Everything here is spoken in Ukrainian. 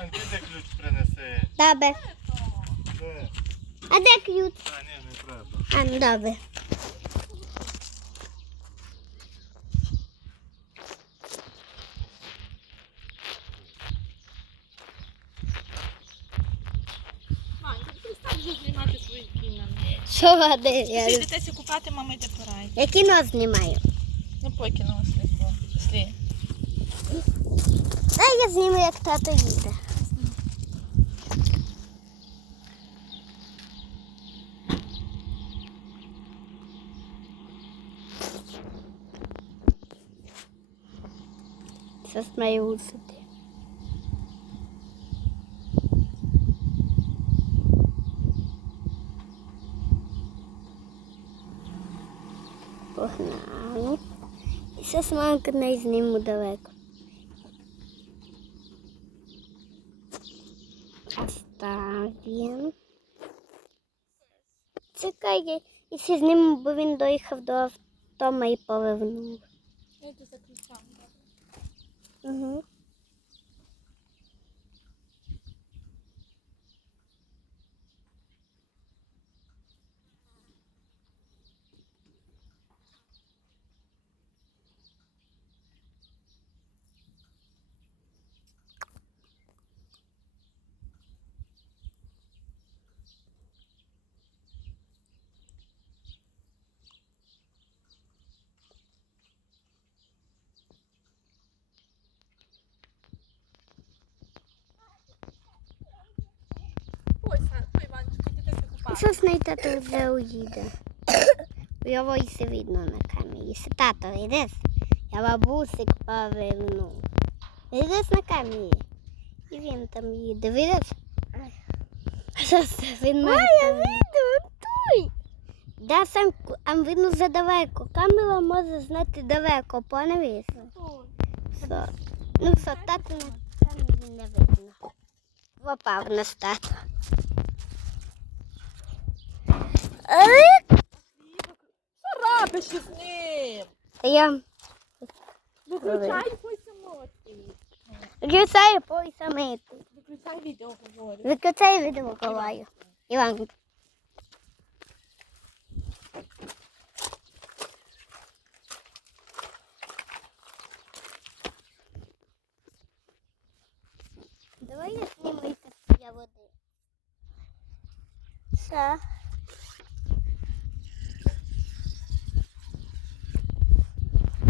Вань, ти де ключ принеси? Добре. Де? А де ключ? Та ні, не треба. А, ну добре. Що води? Ти Я... йдетеся купати, мама йде порай. я кіно знімаю. Не покинула слідство. Пішли. Дай я зніму, як тато їде. Зараз маю усити. Погнали. І зараз мамка не зніму далеко. Оставим. Чекай, якщо зніму, бо він доїхав до автома і повернув. Угу. Йдетеся купати. Зараз не тато вже уїде. Його і все видно на камері. Тато йдеш, я бабусик поверну. Йдеш на камері. І він там їде. Видиш? Зараз він має. я виду, туй. Да, сам, а видно задалеко. Камера може знати далеко, понавіс. Ну на камері не видно. Попав на стату. Що із ним? Та я Виключай пой самотки. виключаю пой самити. Виключай відео говорю. Виключаю відео. Іван. Давай я зніму, як я води. Все.